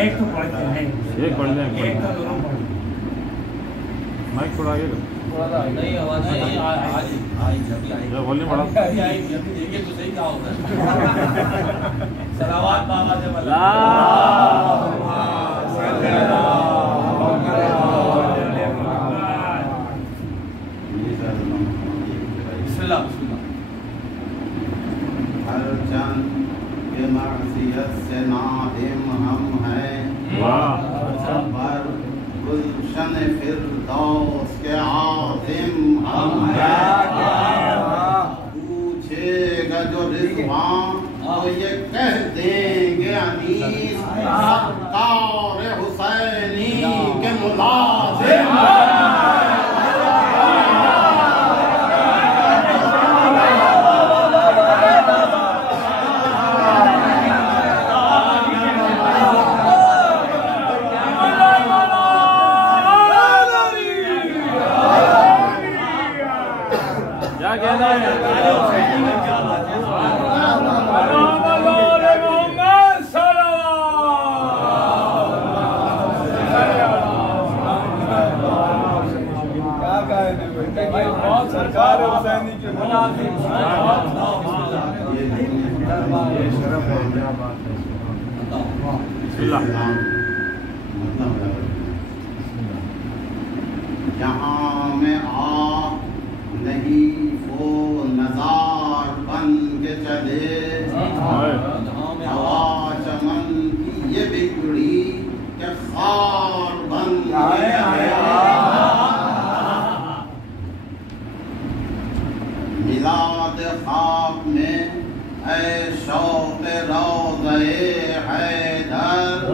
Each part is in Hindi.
एक तो पढ़ते हैं, एक पढ़ लें, एक तो दोनों पढ़। माइक थोड़ा आगे नहीं आवाज नहीं आई वॉल्यूम बढ़ा देखिए तो सही क्या होता है। सलावत बाबा से हर चंद के मर्सियत से नादिम हम हैं, पर गुलशन फिरदौस के आदिम हम हैं। पूछेगा जो रिजवान तो ये कह देंगे अनीस सत्तार हुसैनी के मुलाजिम। क्या कहना है? सरकार हुसैनी के यहाँ में आ नहीं वो नजार बन के चले, हवा चमन की ये बिगड़ी के खार बन के चले। मिलाद खाब में ऐ शौक़ रोज़े हैदर,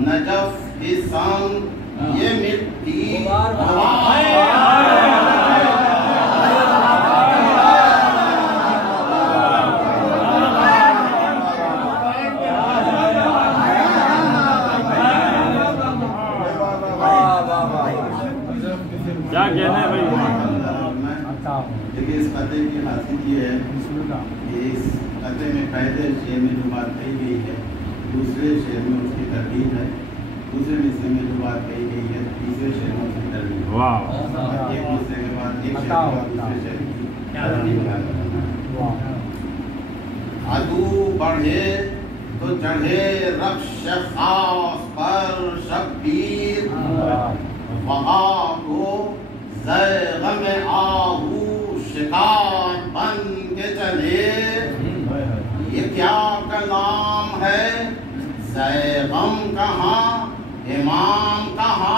नजफ की संग ये मिट्टी क्या कहना है भाई? देखिए, इस कते की खासियत ये है कि इस कते में पहले शेर में जो बात कही गई है, दूसरे शेर में उसकी तरतीब है, दूसरे हिस्से में जो बात कही गई है, तीसरे शेर में उसकी तरतीब। वाह, एक दूसरे के बाद एक शेर के बाद दूसरे शेर की तरतीब है। अदू बढ़े तो चढ़े रक्श खास पर शब्बीर, वहाँ को ज़ैग़म आहू शिकार बन के चले। ये क्या कलाम है, ज़ैग़म कहाँ इमाम कहाँ।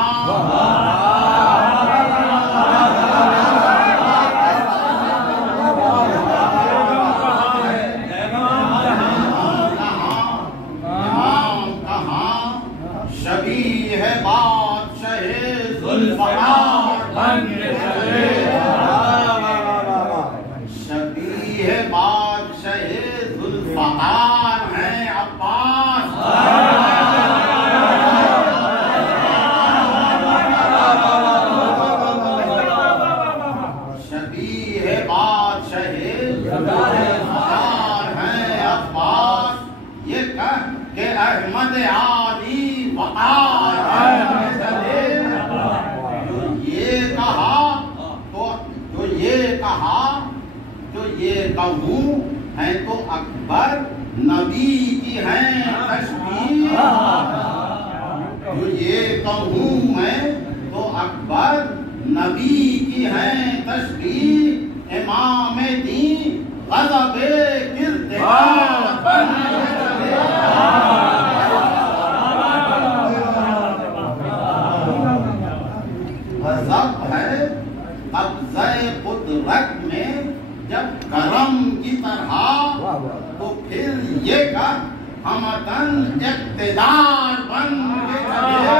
कहूँ है तो अकबर नबी की है तशबीह। जो ये कहूँ मैं तो अकबर नबी की है तशबीह। इमाम दीन ग़ज़ब किरदार बन ग़ज़ब है कब्ज़े कुदरत में जब करम की तरह, तो फिर ये कर हमतन इक़्तिदार बन के चले।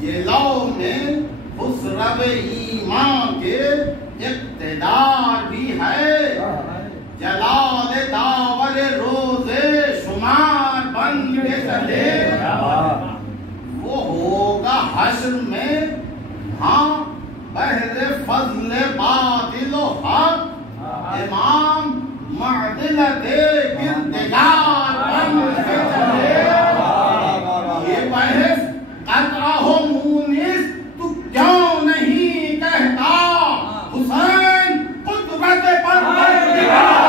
जिलो में खुसरव ईमान के इक़्तिदार भी है, जलाल दावर रोज़े शुमार बन के चले। वो होगा हश्र में हाँ बहरे फजले बातिलो हक इमाम मअदिल दे गिरदिगार बन के चले। ये बहस कतरा हो मुनीस तू क्यों नहीं कहता हुसैन कुदरत परवरदिगार।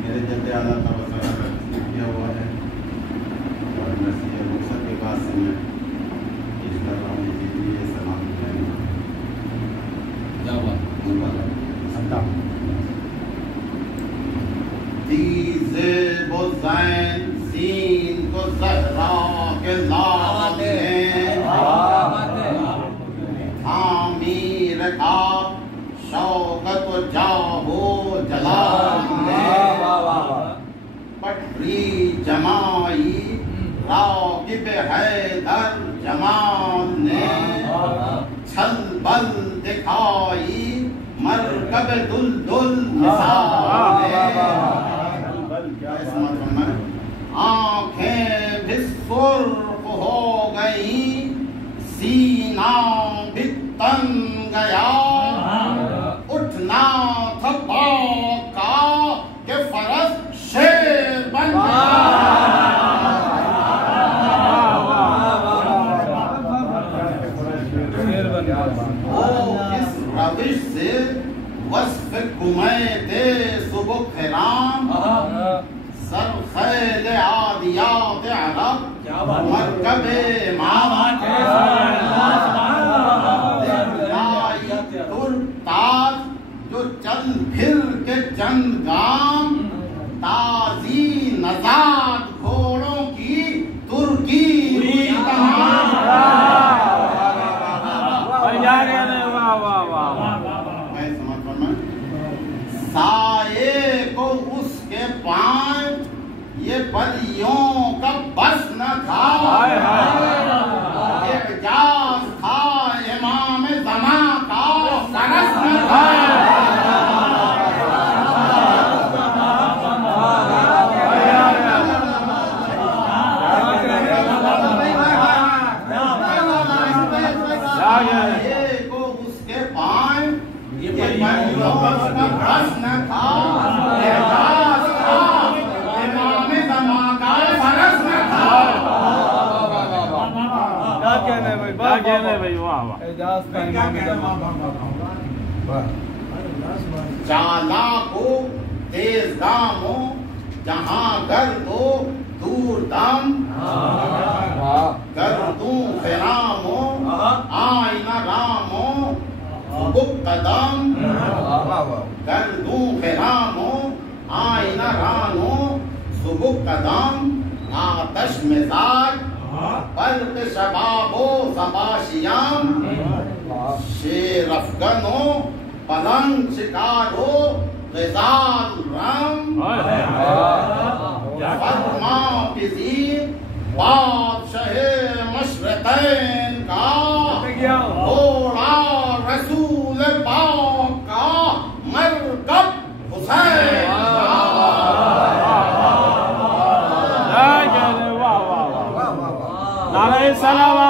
मेरे जल्द आला का वसारा किया हुआ है और नसीहत रुखसत के बाद से मैं पेश कर रहा हूँ इसी लिए सलाम तीज़े बुज़ैन सीन को ज़हरा के लाल ने आमीर का शौकत जाहो जलाल ने पटरी जमाई रागिब हैदर जमाल ने छल बल दिखाई मरकब दुलदुल निसार ने आंखें भी सुर्ख हो गई सीना भी तन गया उठना था का के फरस शेर बन वो इस रविश से वस्फ कुमैते सुबह खराम सर खैल आदियात अरब मरकबे मामात ताज जो चल फिर के चंद गाम ताजी नजात घोड़ों की तुर्की हुई तमाम। मैं समझ में साये को उसके पांव ये बलियों का बस न था एजाज था इमाम ज़मा का सरस न था। को उसके पांव ये बलियों का बस न था एजाज था इमाम ज़मा का सरस न था। क्या कहने भाई वाह वाह चालाको तेज दामो जहाँ गर्दो दूर दम गर्दू फिरामो आईना रामो बुक कदम गर्दू फिरामो आईना रानो सुबुक कदम आतश मिजाज पल्क शबाबो सबाशियाम शेर अफगनो पलंग शिकारो ग़िज़ाल रम फरमा पिज़ीर बादशाहे मशरक़ैन का घोड़ा रसूल पाक का मरकब हुसैन नारे सलावत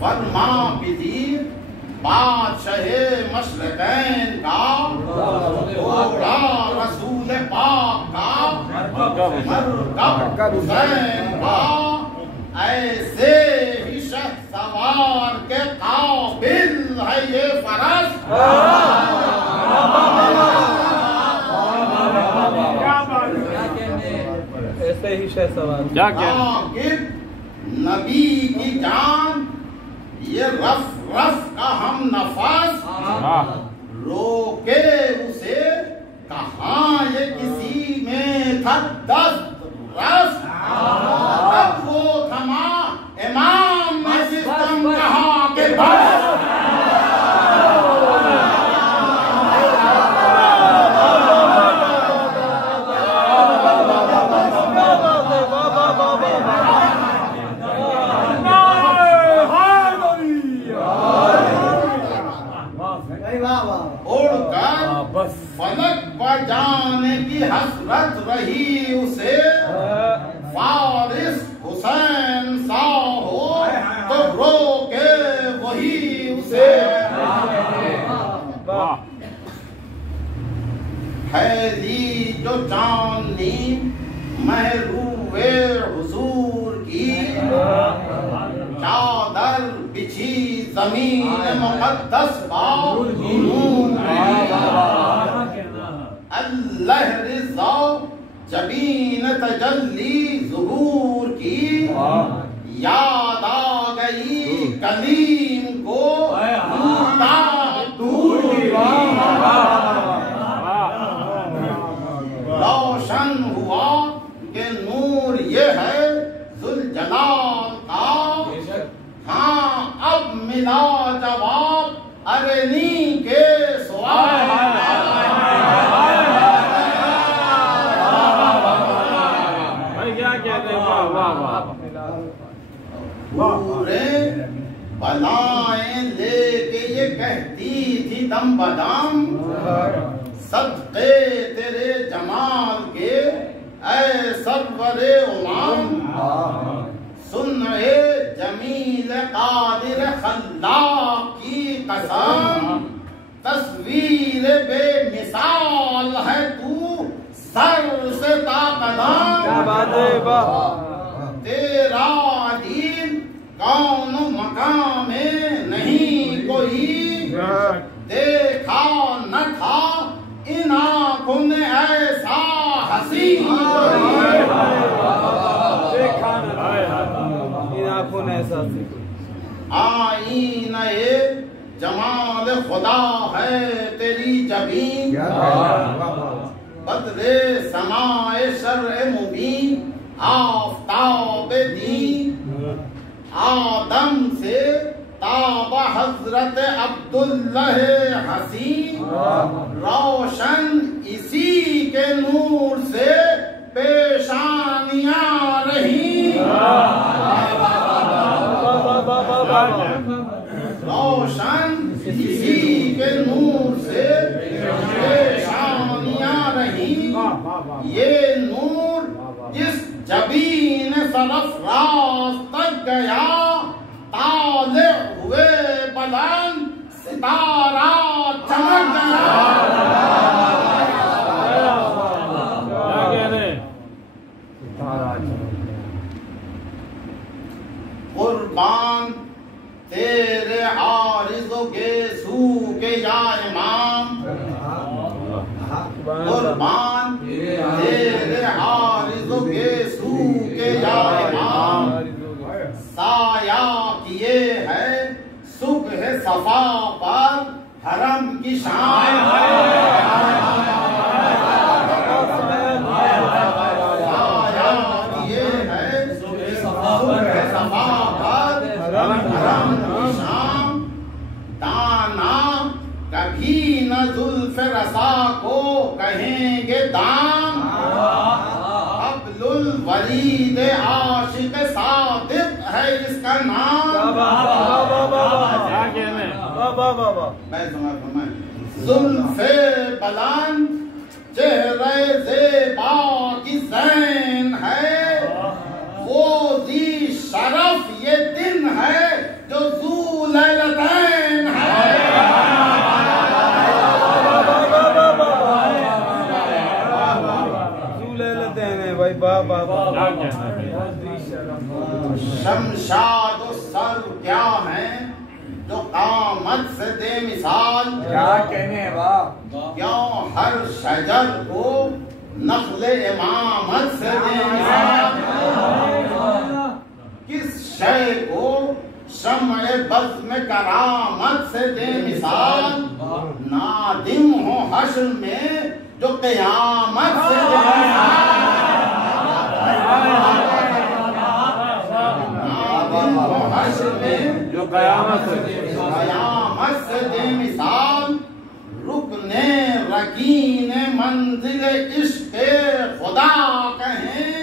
फरमा पिज़ीर बादशाहे मशरक़ैन का घोड़ा रसूल पाक का मरकब हुसैन का ऐसे ही शहसवार के काबिल है ये फरस। ऐसे ही शहसवार क्या नबी की जान ये रफ रफ का हम नफस रोके उसे कहाँ ये किसी में था दस्त रस तब वो थमा इमाम ने सिस्टम कहा के बस फलक बजाने की हसरत रही उसे फारिस हुसैन सा हो तो रोके वही उसे हैदी जो चांदनी महरूवे हुजूर की चादर बिछी जमीन मुक़द्दस अल्लाह रिज़ा जबीन तजल्ली ज़ुहूर की याद आ गई कलीम को रोशन हुआ कि नूर ये है ज़ुल जलाल का हाँ अब मिला जवाब अरनी के सवाल पूरे बलाएं लेके ये कहती थी दम बदाम सदक़े तेरे जमाल के ऐ सरवरे उमाम सुन जमील कादिर खल्लाक की कसम तस्वीर बेमिसाल है तू सर से ताकदाम तेरा दीन कौन मकाम में नहीं कोई देखा न था इन आँखों ने ऐसा हसी देखा न था इन आँखों ने ऐसा आईना ये जमाल खुदा है तेरी जबीन बदरे समाए शर्अ मुबीन आफ़ताब दीन आदम से ताबा हजरत अब्दुल्लाह हसीन रोशन इसी के नूर से पेशानियां रही रोशन इसी के नूर से पेशानियां रही ये नूर जिस जबीन सरफराज तक गया ताले हुए बुलंद सितारा चमक गया कुर्बान तेरे आरिज़ो के सू के या इमाम कुर्बान तेरे आरिज़ो के सू के या इमाम साया किए है सुबह सफा पर हरम की शान साया किए है सुबह सफा पर हरम की शान दाना कभी न जुल्फ रसा को कहेंगे दाम अब्दुल वलीद आशिक सादिक है इसका नाम जुल्फे बुलंद चेहरे ज़ेबा की ज़ैन है वो ज़ी शरफ ये दिन है जो ज़ू लैलतैन है भाई बाबा शमशाद सर क्या है जो कामत से दे मिसाल क्या कहने वाह क्यों हर शजर को नस्ल इमामत से दे मिसाल किस शय को शम्ए बज़्म करामत से दे मिसाल, नादिम हो हश्र में जो क़यामत से दे मिसाल, नादिम हो हश्र में जो क़यामत से दे मिसाल, रुकने रकीने मंजिल इश्क़े खुदा कहें,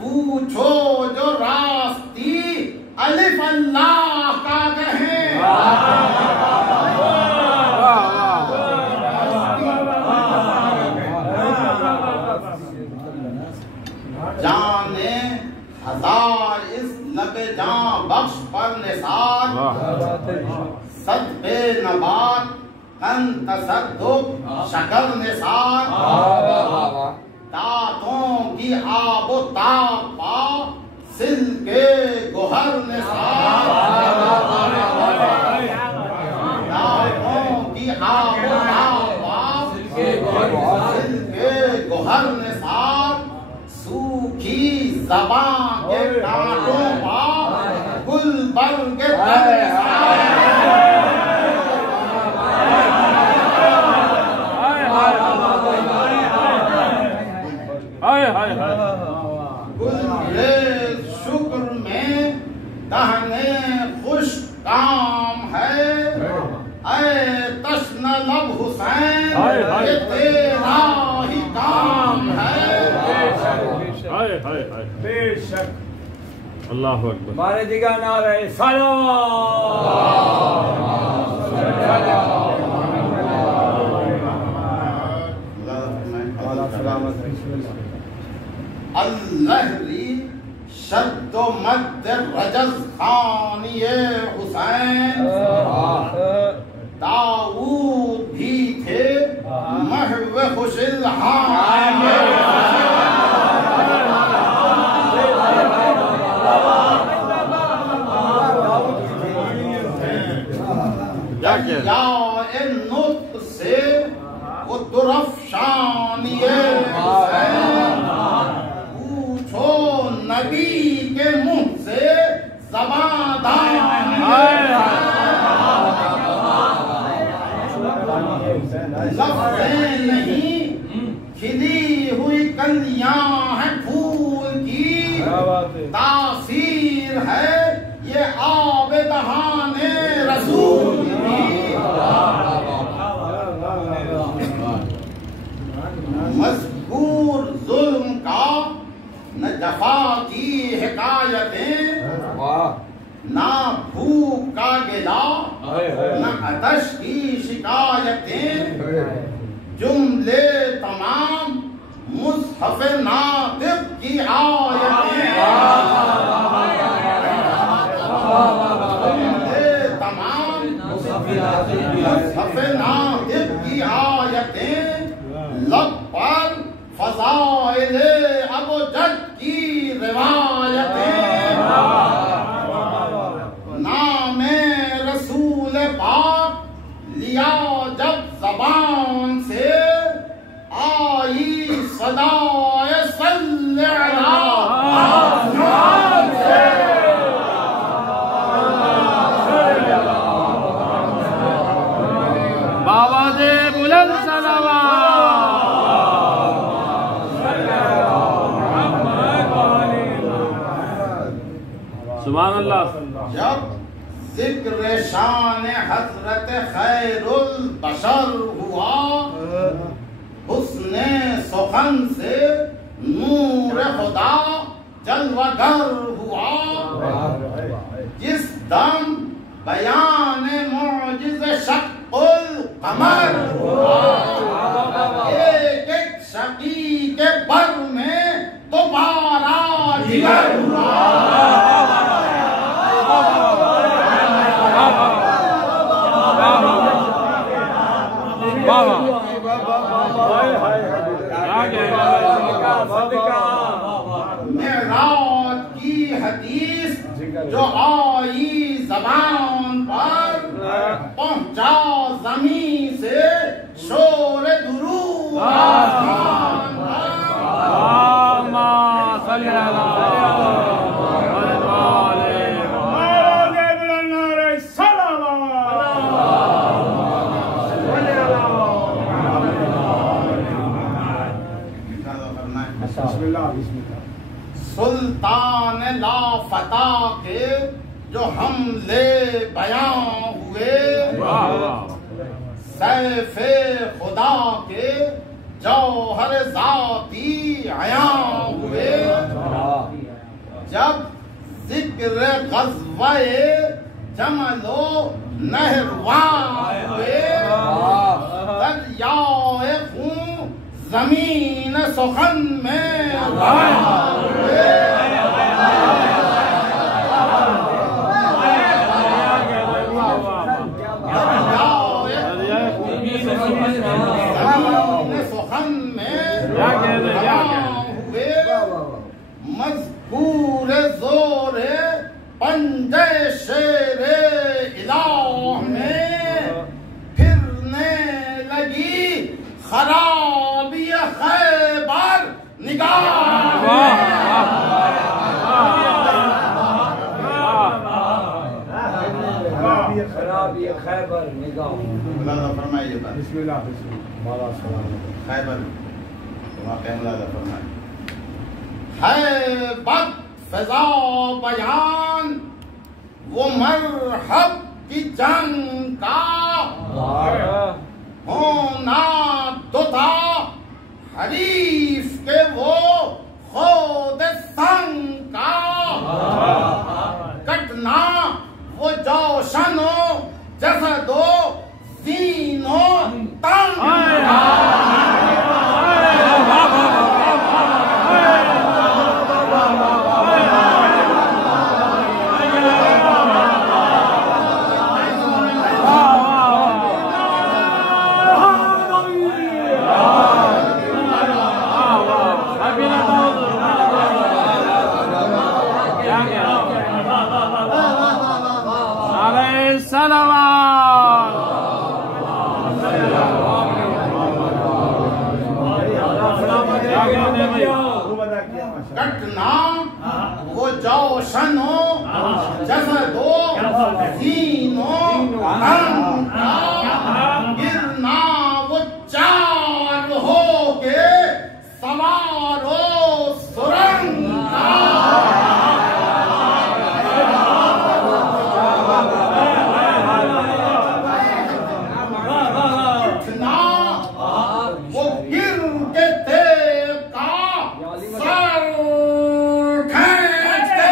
पूछो जो रास्ती अलिफ अल्लाह का कहें। जाने हजार इस लबे जां बख्श पर निसार, सदबे नबात कन तसद्दुक शकर निसार, दांतों की आबो तापा सिल के गोहर निसार, दांतों की आबो तापा सिल के गोहर निसार, सूखी ज़बां के कांटों पा गुलबर्ग के तर निसार। गुलरेज़ शुक्र में दहने खुश काम है, ऐ तश्न लब हुसैन ये तेरा ही काम है। बेशक अल्लाहु अकबर। मारे दिगा नारे अल्लहरी शद्दो मद रजज़ खानिये हुसैन, दाऊद भी थे महव खुशिल्हान, या नुत्क़ से वो दुरफ़शानिये हुसैन, पूछो नबी के मुंह से ज़बादान, लफ्ज़ें नहीं खिली हुई कलियां हैं फूल की, तासीर है ये आबे दहाने रसूल की। मज़कूर जुल्म का न जफा की हिकायतें, ना भूख का गिला न आतश की शिकायतें, जुमले तमाम मुस्हफ़ नातिक़ की आयतें, जुमले तमाम मुस्हफ़ नातिक़ की आयतें, लब पर फ़ज़ाइले अबजद की रिवायतें, नामे रसूल पाक लिया जब ज़बान से, आई सदाए सल्ले अला आसमान से। बाबा दे बुलंद सलावत। सुभान अल्लाह। जब जिक्र शान हज़रत खैरुल बशर हुआ, हुस्ने सुखन से नूर खुदा जलवागर हुआ, जिस दम बयान मौजिज़ शक्कुल कमर हुआ, एक एक शकी के बर में दोबारा जिगर हुआ। मेराज की हदीस जो आई ज़बान पर, पहुंचा ज़मीन से शोर दुरूद आसमान पर। सुल्तान लाफता के जो हमले बयां हुए, सैफे खुदा के जौहर जाती आयां हुए, जब जिक्र ग़ज़वे जमलो नहरवां हुए, दरियाए खून ज़मीन सुखन में हुए, मज़कूर ज़ोरे पंजे शेरे इलाह में फिरने लगी खराबी खैबर निगाह खराबी खैबर निगाह। फरमाइए बिस्मिल्लाह खैबर फरमाइए। है बद फ़िज़ा बयान वो मरहब की जंग का, होना तो था हरीफ के वो खुद संग का, कटना वो जोशनो जैसा दो सीनो तंग का। कटना वो जोशनो जैसे दो सीनो तंग का, गिरना वो चार हो के सवारो सुरंग का। उठना वो गिर के देवता सर खींचते,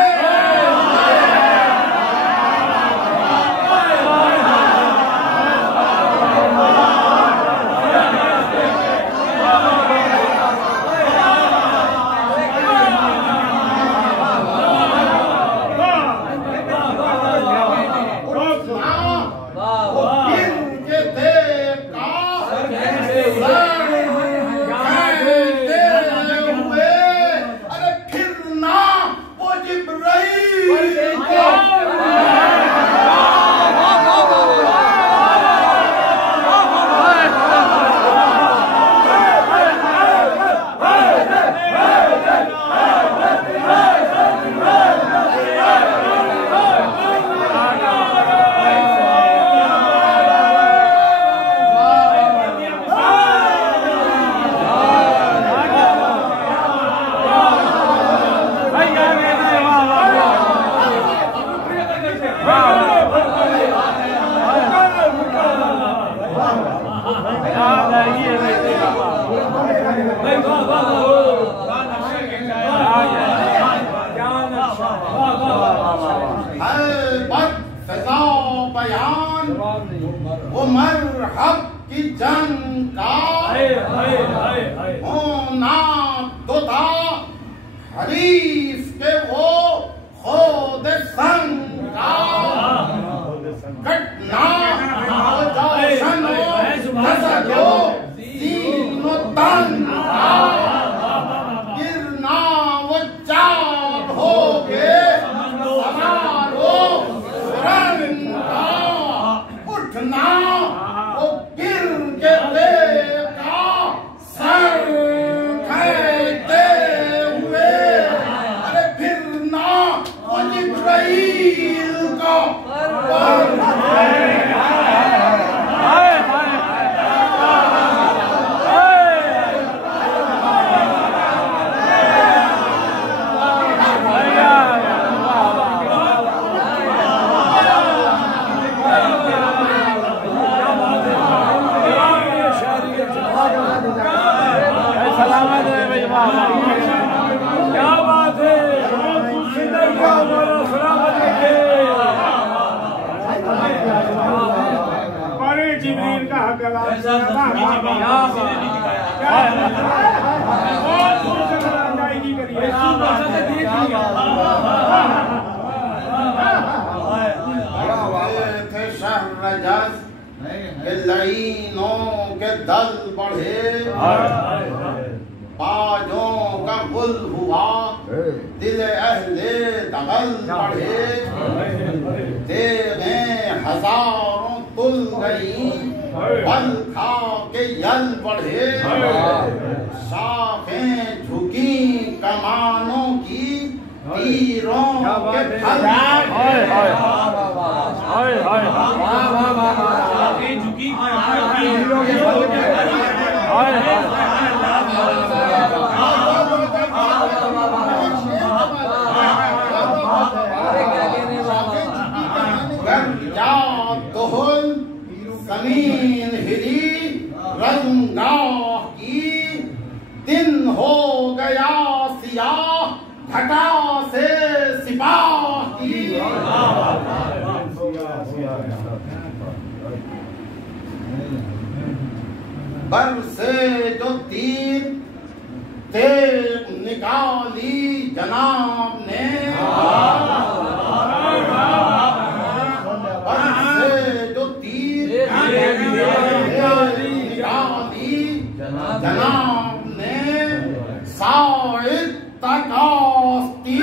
वो मरहब की जंग का, होना तो था हरीफ के वो खुद संग का, कटना वो जोशनो जैसा दो सीनो तंग का, गिरना वो चार हो के सवारो सुरंग का, उठना वो गिर के देवता सर खींचते हुए, अरे फिरना वो जिब्राइल को बड़े जिब्रील का हक अदा ऐसा तस्वीर किसी ने नहीं दिखाया। बहुत खूबसूरत अदायगी करिए। थे शहर रजस के लईनों के दल बढ़े, बाजों का गुल हुआ दिल अहले दगल बढ़े, तेरें हजारों तुल गई बल खा के यल बढ़े, शाखें झुकी कमानों की तीरों के फल झुकी जमीन हिली रंगाह की, दिन हो गया सियाह घटा से सिपाह की। बर से जो तीर तेग निकाली जनाब ने, बर से जो तीर निकाली जनाब ने, साइद तकास्ती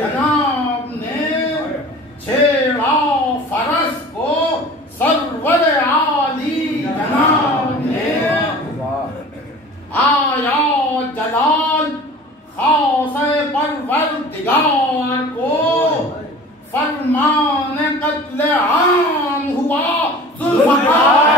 जनाब ने छेड़ा फरस को सरवर आली जनाब ने, आया जलाल खासे परवरदिगार को, फरमान कत्ले आम हुआ जुल्फ़कार।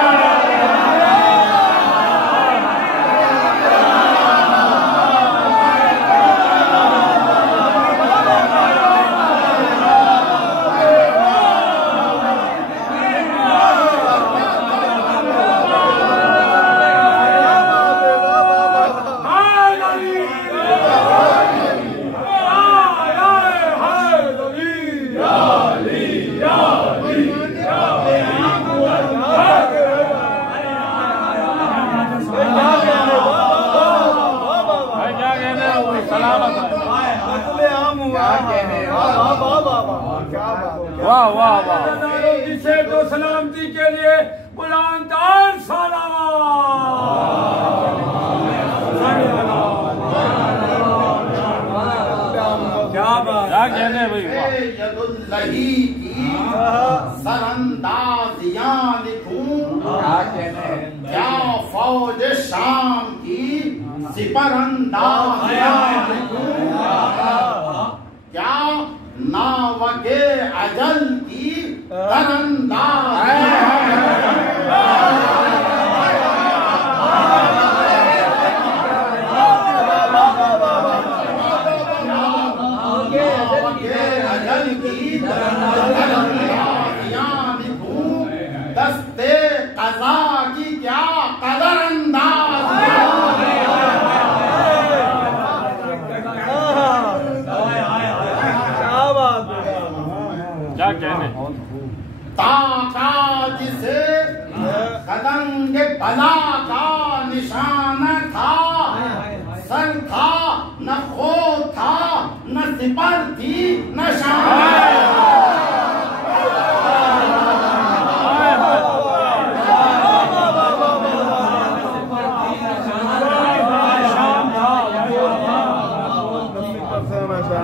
वाह वाह वाह, जिसे तो सलामती के लिए बुलंदार क्या कहने भाई, यदुल्लही की सरअंदाजियां लिखूं, क्या फौज शाम की सिपरअंदाजियां लिखूं, क्या नावगे अजल की तरअंदाजियां लिखूं, दस्ते कज़ा की क्या कदर अंदाज। क्या कहने, ताका जिसे कदंग बला का निशान था, सर था न खो था न सिपर थी न शान।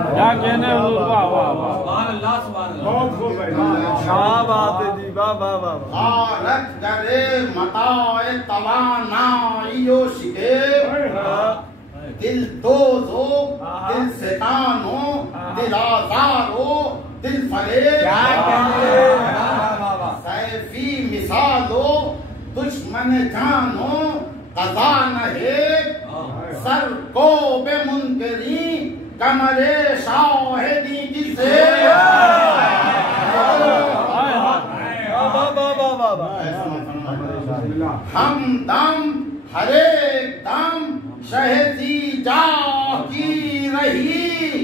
क्या कहने, वाह वाह वाह, बहुत खूब है। भारत करे मताए तवानाइयो शिगे, दिल दोजो दिल सेतानो दिल आजारो दिल फरेब, सैफी मिसालो दुश्मन जानो कज़ा नहे, सर को बे मुनकरी कमरे शाहिदी किसे हम दम हरे दम शहजी जा की रही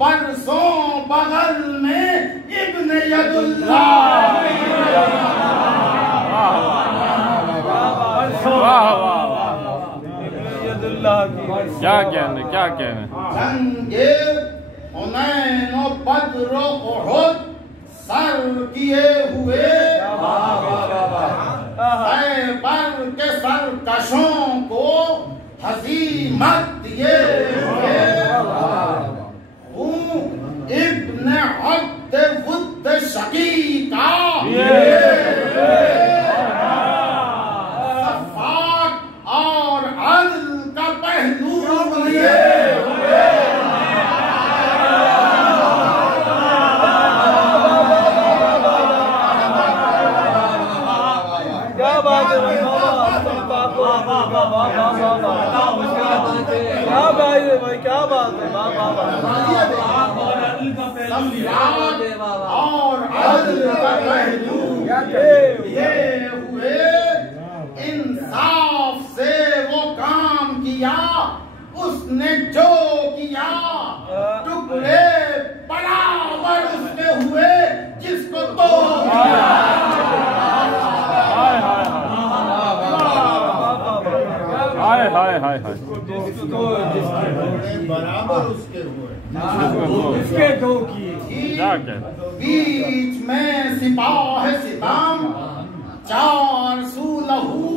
परसों बगल में इब्न यदुल्लाह क्या कहने क्या कहने जंगे हुनैन और बद्र और उहुद सर किए हुए खैबर के सरकशों को हज़ीमत दिए हुए हूँ इब्न अब्द वुद्द शकीका सफ़ाक और अदल का पहलू लिए क्या बात है भाई, क्या बात है। और अदल का पहलू ये हुए इंसाफ से वो काम किया उसने जो किया टुकड़े बराबर उसके हुए जिसको तो हाय हाय हाय हाय बराबर उसके हुए इसके दो किए क्या कहने बीच में सिपाह सितम चार सू लहू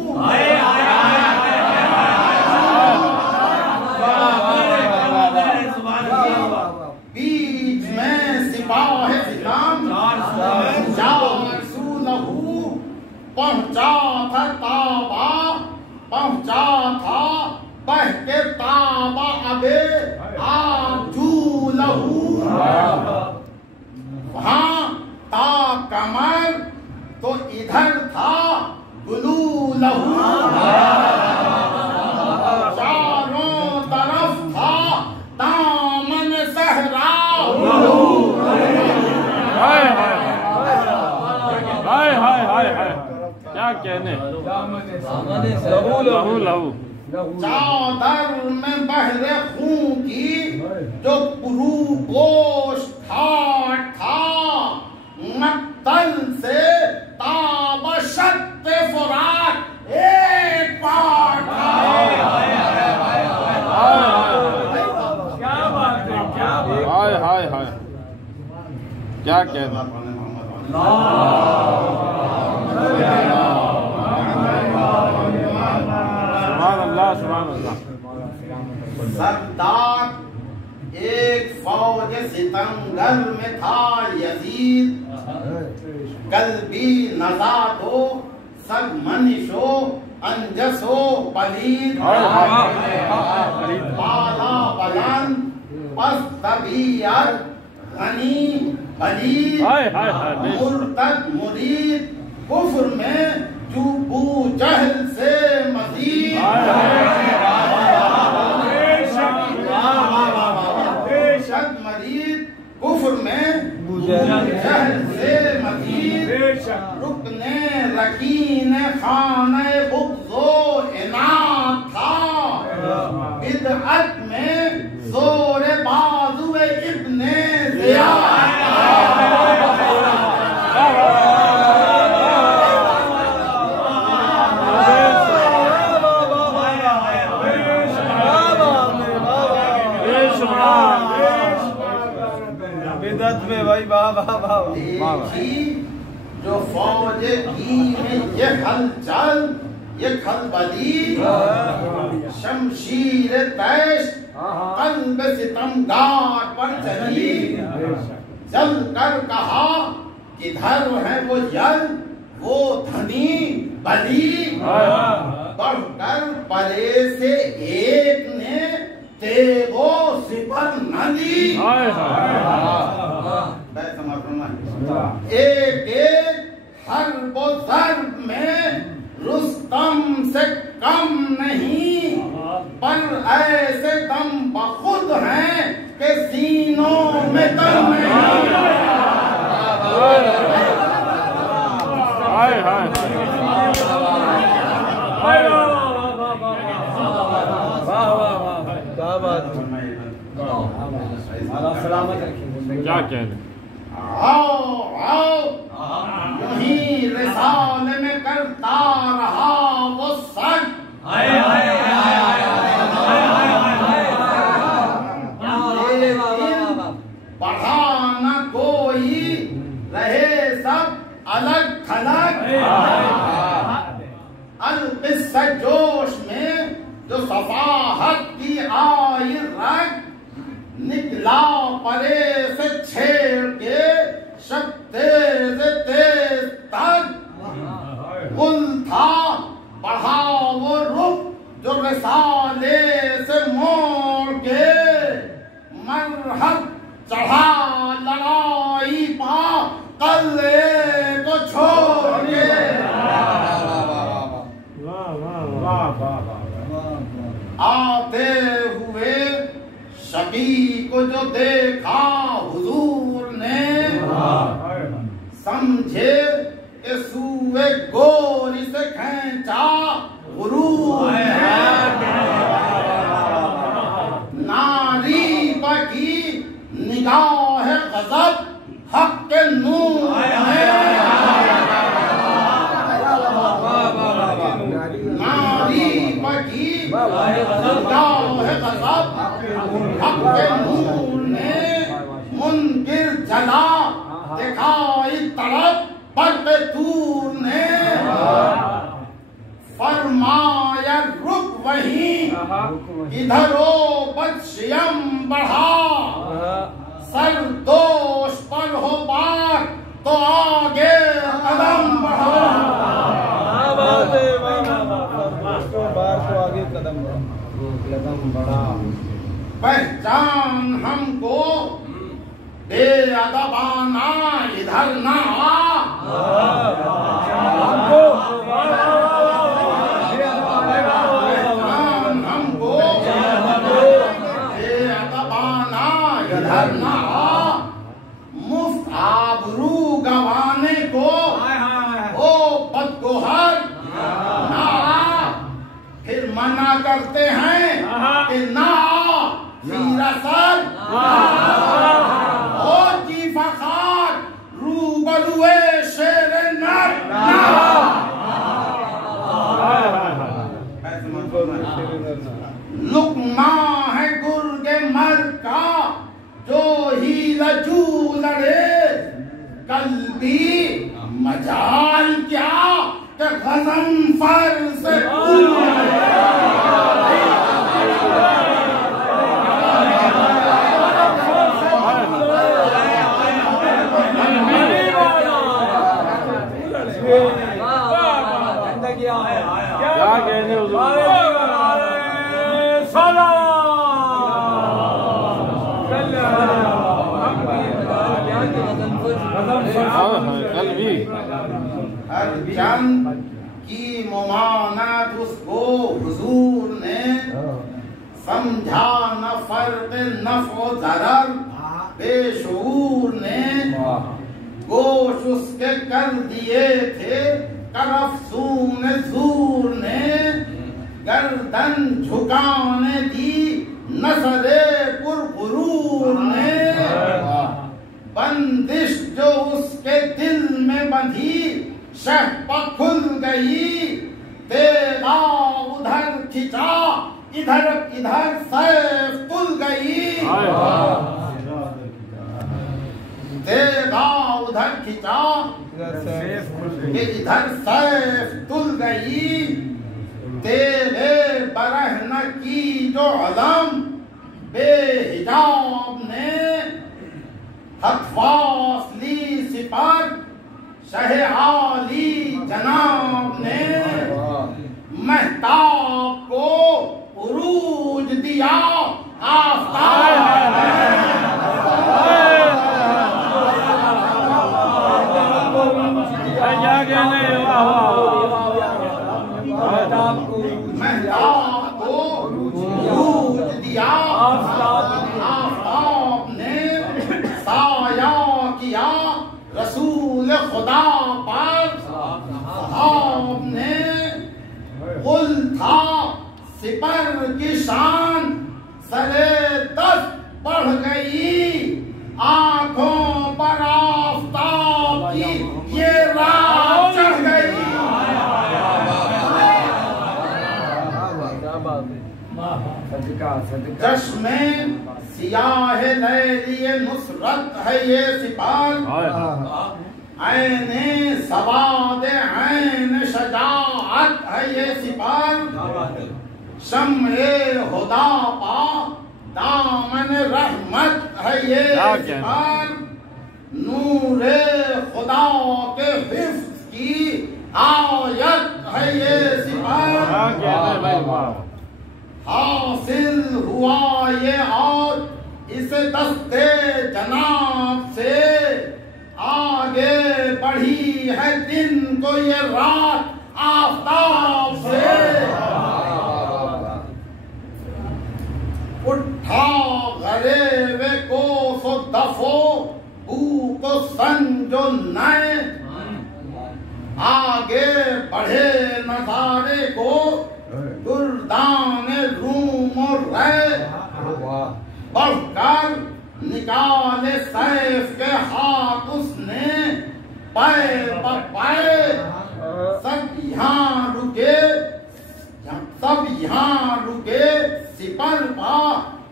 बीच में सिपाह सितम चार सू लहू पहुंचा था ताबा पहुंचा था बह के ताबा अबे आजू लहू वहां ता कमर तो इधर था गुलू लहू चारों तरफ था दामन सहरा हाय हाय हाय हाय हाय हाय क्या कहने लहू लहू लहू चादर में बहरे खून की जो पुरू गोश ठाट था मक्तल से ताबशत फुरात एक बार था क्या बात है, क्या बात हाय हाय हाय क्या कहने सुभान अल्लाह सरदार एक फौज सितमगर में था यजीद कल्बी नजादो सब मनिशो अंजसो पलीद बाला बुलंद पस तबीयत गनी पलीद मुर्तद मुरीद कुफ्र में चूबू जहल से मजीद बेशक मरीद कुफ्र में जहल से मजीद रुकने रकीन खाने बुग़्ज़ो इनात था बिदअत में जोर बाजुए इब्ने ज़ियाद में भाई देखी जो फौज की में ये हलचल ये खलबली शमशीर तैश कल्ब सितमगार पर चली जल कर कहा किधर है वो यल वो धनी बली बढ़कर परे से एक ने तेगो सिपर नदी एक एक हर बुज़र्ग में रुस्तम से कम नहीं पर ऐसे क्या बात सलामत रखेंगे। क्या कह रहे? आओ आओ यही रिसाले में करता रहा वो सच। बढ़ा न कोई रहे सब अलग थलग। अलकिस्स जोश में जो सफाहत की आई रग, निकला परे से छेड़ के शब तेज तेज तक। गुल था बढ़ा वो रुख जो रिसाले से मोड़ के, मरहब चढ़ा लड़ाई पा कल्ले को छोड़ के। आते हुए शकी को जो देखा हुजूर ने, समझे सूए गोरी से खींचा गुरूर ने। नारी बकी निगाह गजब हक के नूर है। नारी बकी निगाह गजब हक के नूर ने, मुनकिर जला दिखाई तड़प पर तूर ने। फरमाया रुक वहीं इधरो बदशियम बढ़ा, सर दोष पर हो बार तो आगे कदम बढ़ा। बार तो आगे कदम बढ़ा। पहचान हमको बेअदबाना इधर ना आ। पहचान हमको बेअदबाना इधर ना आ। मुफ्त आबरू गवाने को ओ बदगोहर ना आ। फिर मना करते हैं कि ना फिर असर ओ जी फखार रूबरुए शेर नर ना। लुकमा है गुर्गे मर का जो ही लजू लड़े, कल्बी मजाल क्या कि गज़नफर से क्या कहने हुजूर? कल भी हर चंद की मुमानत उसको हुजूर ने, समझा न फर्क नफ़ो ज़रर बेशऊर ने। गोश उसके कर दिए थे करफ्सून ज़ूर ने, गर्दन झुकाने दी नसरे पुरगुरूर ने। बंदिश जो उसके दिल में बंधी शहपा खुल गई, तेगा उधर खिंचा इधर इधर सैफ तुल गई। तेगा उधर खिंचा इधर सैफ तुल गई। तेरे बरहन की जो अलम बेहिजाब ने, हथवासली सिपर शहे आली जनाब ने। महताब को उरूज दिया आफताब महताब को उरूज दिया आफताब ने। साया किया रसूल खुदा पर साहब ने। कुल सिपर की शान सरे 10 बढ़ गई, आंखों पर आफताब की ये रात चढ़ गई। चश्मे सियाह लैलिए नुसरत है ये सिपाल, ऐने सवाद ऐन शजाअत है ये सिपाल। शम्ए खुदा पा दामन रहमत है ये सिपाल, नूरे खुदा के हिफ्ज़ की आयत है ये सिपाल। हासिल हुआ ये और इस दस्ते जनाब से, आगे बढ़ी है दिन को ये रात आफताब से। उठा गरेबे को सो दफो बू को संजो नए, आगे बढ़े नजारे को दुर्दाने रूम और रहे, बढ़कर निकाले सैफ के हाथ उसने पाए पाए। सब यहाँ रुके सिपर पा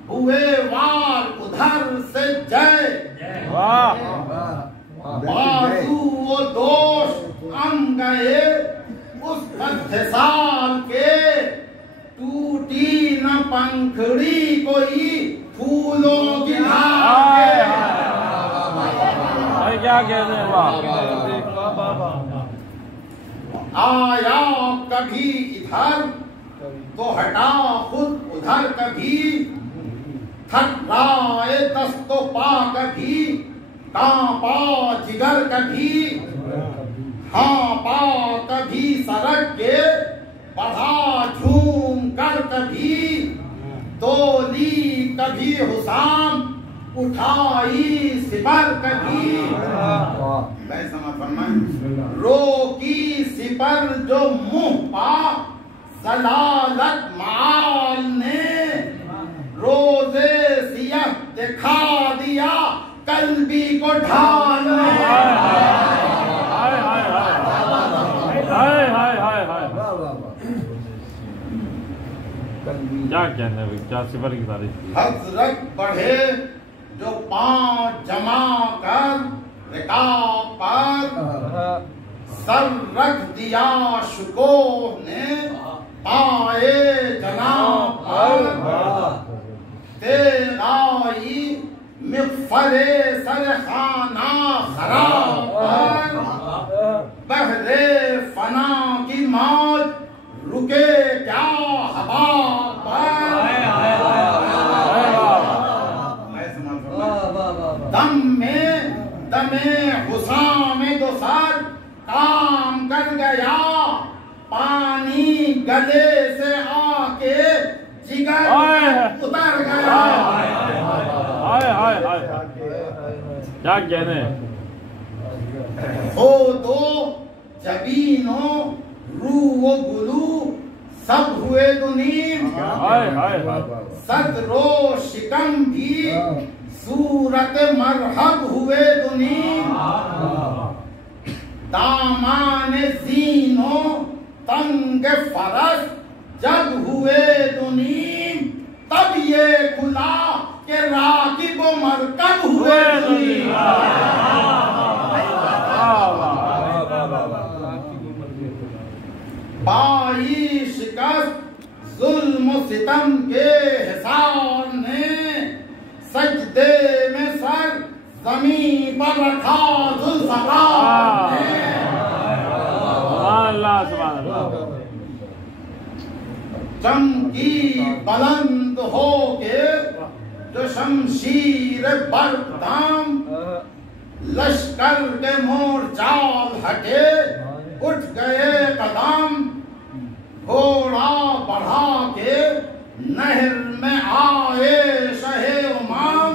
हुए वार उधर से जय। बाजू वो दोष कम गए उस साल के, टूटी न पंखड़ी कोई फूलों की धार। क्या कहते हैं? आया कभी इधर तो हटा खुद उधर, कभी थर्राए दस्तो पा, कभी कांपा जिगर, कभी हाँ पा कभी सड़क के बढ़ा झूम कर, कभी तोली कभी हुसाम उठाई सिपर, कभी रोकी सिपर जो मुंह पा सलालत माल ने, रोजे सियह दिखा दिया कल्बी को ढाल ने। क्या कहने हैं? क्या सिपर की तारीफ की? हजरत बढ़े जो पांव जमा कर रिकाब पर, सर रख दिया शुकोह ने पाए जनाब पर। तेराई मिग़फ़रे सरखाना खराब पर, बहरे फना की मौत रुके क्या हवा पर। दमे हुसाम दो सर काम कर गया, पानी गले से आके जिगर उतर गया। क्या कहने? हो तो जबीनो रू वो गुलू सब हुए दुनीम, सदरो शिकम भी सूरत मरहब हुए दुनीम। दामान जीनो तंग फरस जब हुए दुनीम, तब ये खुला के राकिब मरकब हुए दुनीम। पाई शिकस्त जुल्म सितम के हिसार ने, सजदे में सर जमीन पर रखा जुल्फ़कार ने। चमकी बुलंद हो के जो शमशीर बरदाम, लश्कर के मोर्चाल हटे उठ गए कदम। घोड़ा बढ़ा के नहर में आए शहे उमाम,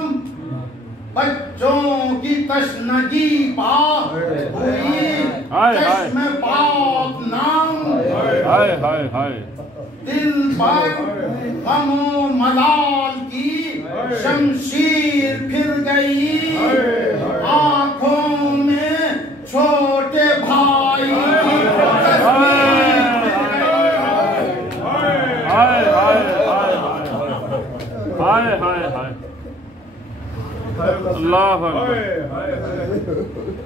बच्चों की तशनगी पा हुई चश्मे पाक नाम। दिल पर गमो मलाल की शमशीर फिर गई, आंखों में छोटे भाई की तस्वीर फिर गई। हाय हाय हाय हाय हाय हाय अल्लाह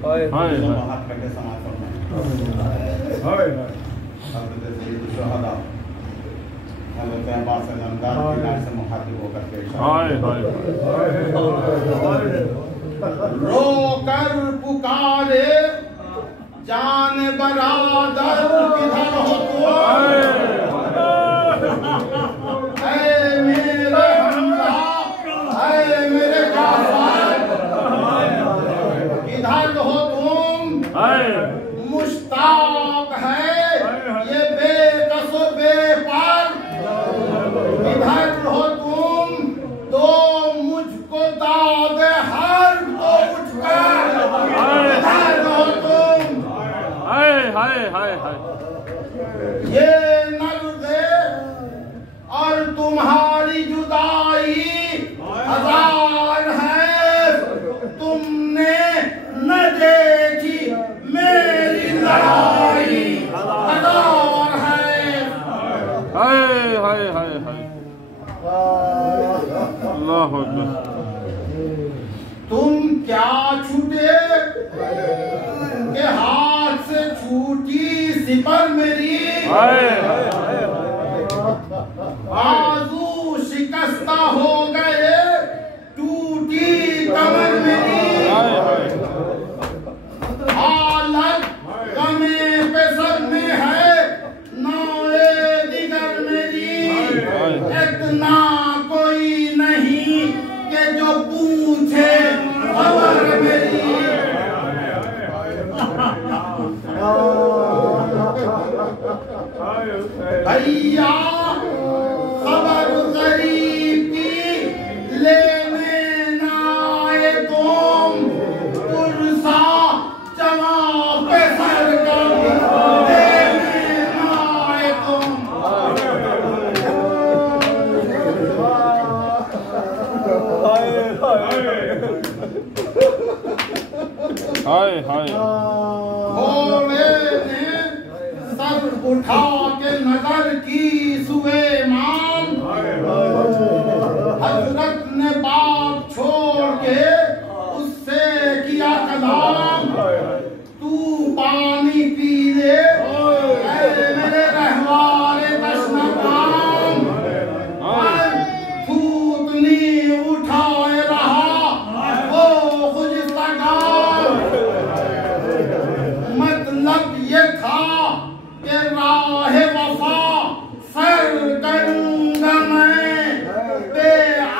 हाय हाय महात्मा के समापन में हज़रत अब्बास नमदार की नाम से मुखातिब होकर पेश हाय हाय रोकर पुकारे जान बरादर किधर हो तुम, ऐ मेरे हमजा, ऐ मेरे जाफर, किधर हो तुम, मुश्ताक है ये बेकस व बेपर, किधर हो तुम तो मुझको दाद हर तो उठकर, किधर हो तुम, हाय हाय हाय हाय ये नर्दे और तुम्हारी जुदाई हजार है, तुमने न देखी मेरी लड़ाई हजार है। हाय हाय हाय हाय अल्लाह अकबर। तुम क्या छूटे के हाथ से छूटी सिपर मेरी, बाजू शिकस्ता हो गए टूटी कमर मेरी, हालत गमे पे सब में है नाए दिगर मेरी, इतना कोई नहीं कि जो पूछे खबर मेरी। भैया खबर गरीब की लेने ना आए तुम, पुरसा जवाब पे सर लेने ना आए तुम। हाय हाय भोले ने सर उठा के नजर की सुलेमान, हजरत ने बाप छोड़ के उससे किया कलाम, तू पानी पी ले ऐ मेरे रहवारे तशनकाम, थूकनी उठाए रहा वो खुजस्तगाम, मतलब ये था कि राह वफा सर करूंगा मैं, बे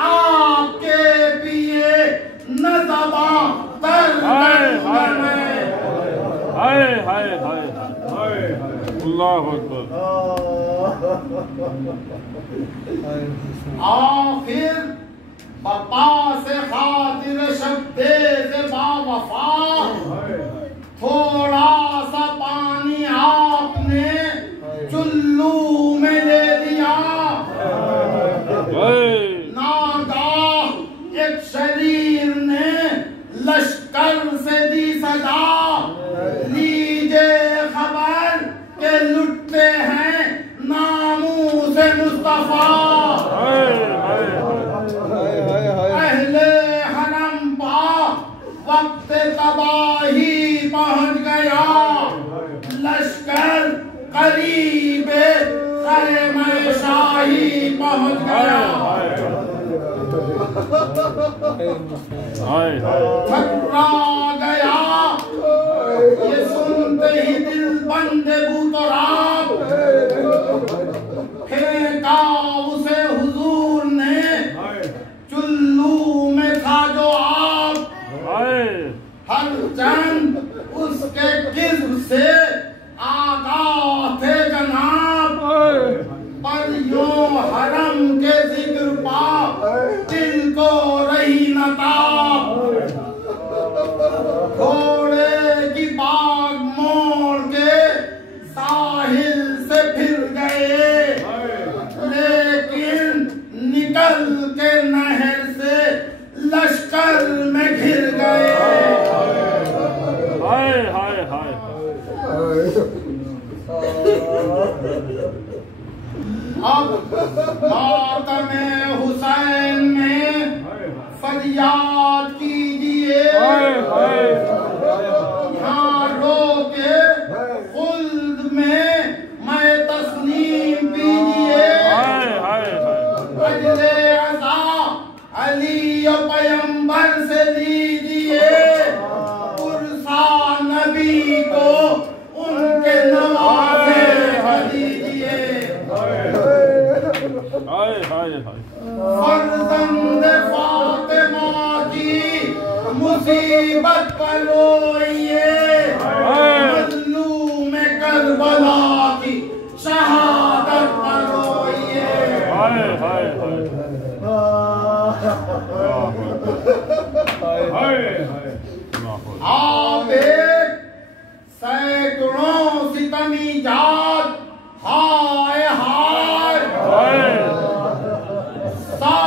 आपके पिए न ज़बां तर करूंगा मैं। हाय हाय हाय अल्लाह अकबर। आखिर बपा से खातिर शब्दे से बावफा, थोड़ा सा पानी आपने चुल्लू में ले दिया, नागाह एक शरीर ने लश्कर से दी सजा, लीजिए खबर के लुटते हैं नामूसे मुस्तफा, अहले हरम पा वक्त तबाही पहुंच गया, लश्कर करीबे करे में शाही पहुंच गया। थर्रा गया ये सुनते ही दिल बंदे बूतराब, फेंका उसे हुजूर ने चुल्लू में था जो आप, हर चंद उसके किस्म से आगाह थे जनाब, पर यूं हरम के जिक्र पा दिल को रही न ताब, जल में घिर गए। हाय हाय हाय। अब मातमे हुसैन में फरियाद कीजिए, यहाँ रोके खुल्द में मैं तस्लीम कीजिए। अजले अज़ा अली और पैगंबर से लीजिए, पुरसा नबी को उनके नवासे दीजिए। फर्जंद फातिमा की मुसीबत पर रोइए, मज़लूम करबला की शहादत पर रोइए। आप एक सैकड़ों सितमी जात हाय हाय, सौ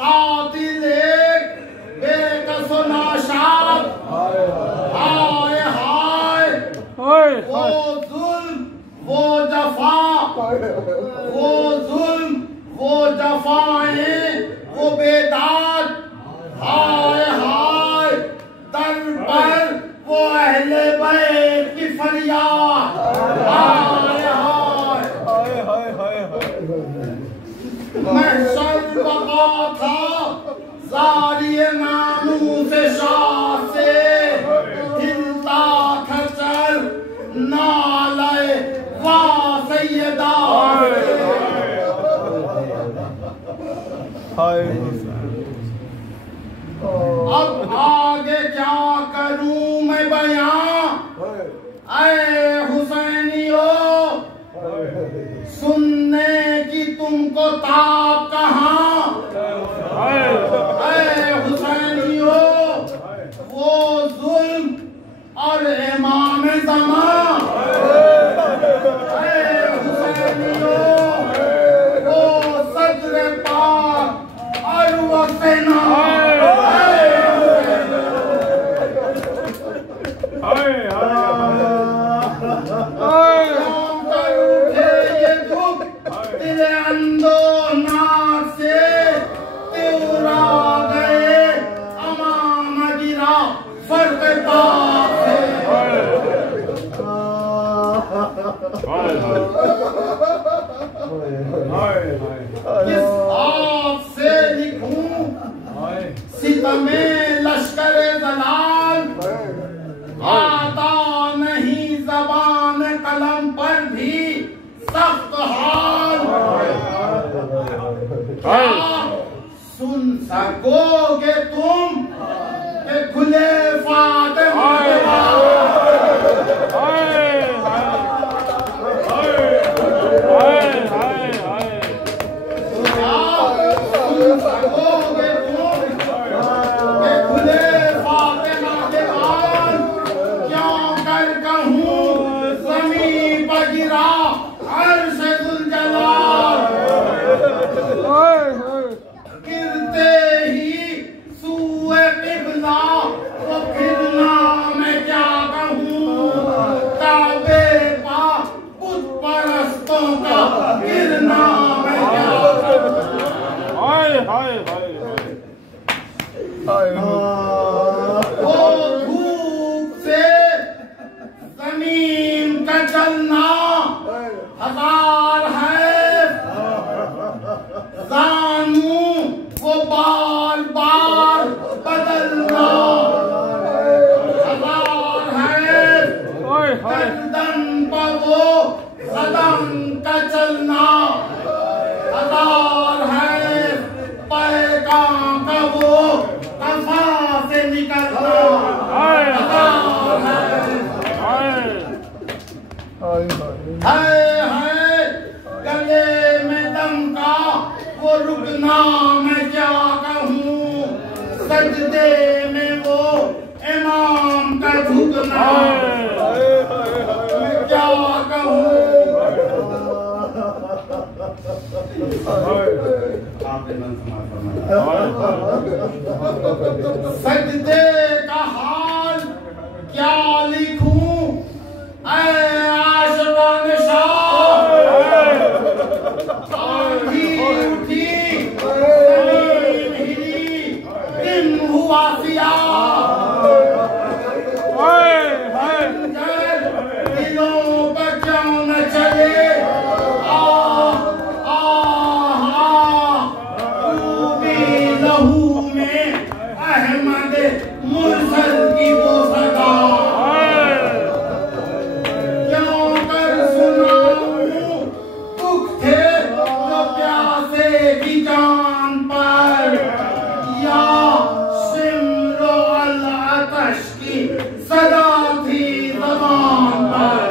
कातिल एक बेकस नाशाद हाय हाय। वो जुल्म वो जफा, वो जुल्म वो जफाएं वो बेदाद हाय हाय। दर पर वो अहले बैत की फरियाद हाय हाय। महशर बका था ज़ारिए नामूस शाह से, हिलता था चल नाले वा सैयदा। अब आगे क्या करूं मैं बयां, ऐ हुसैनियो सुनने की तुमको ताब कहाँ। ऐ हुसैनियो वो जुल्म और इमाम ज़मां, ऐ हुसैनियो वो सदर पाक और वो सेना। किस आप से लिखूं सितमे लश्कर जलाल, आता नहीं जबान कलम पर भी सख्त हाल। क्या सुन सकोगे तुम के खुले फातिमा धूप से जमीन का चलना हजार है, जानू वो बार बार बदलना हजार है। गर्दन पर वो कदम का चलना हजार है, पैगाम का वो कफा से निकलना है। गले में दम का वो रुकना मैं क्या कहूँ, सजदे में वो इमाम का झुकना मैं क्या कहूँ। आपने मन समाज फरमाया। सजदे का हाल क्या लिखूं ऐ आशिकान शाह, आंधी उठी ज़मीन हिली दिन हुआ सियाह, दिलों पर क्यों न चले लहू में अहमद मुरसल की वो सदा, क्यों कर सुनाऊं दुख थे जो प्यासे की जान पर, या सिमरो अल आतश की सदा थी ज़बान पर।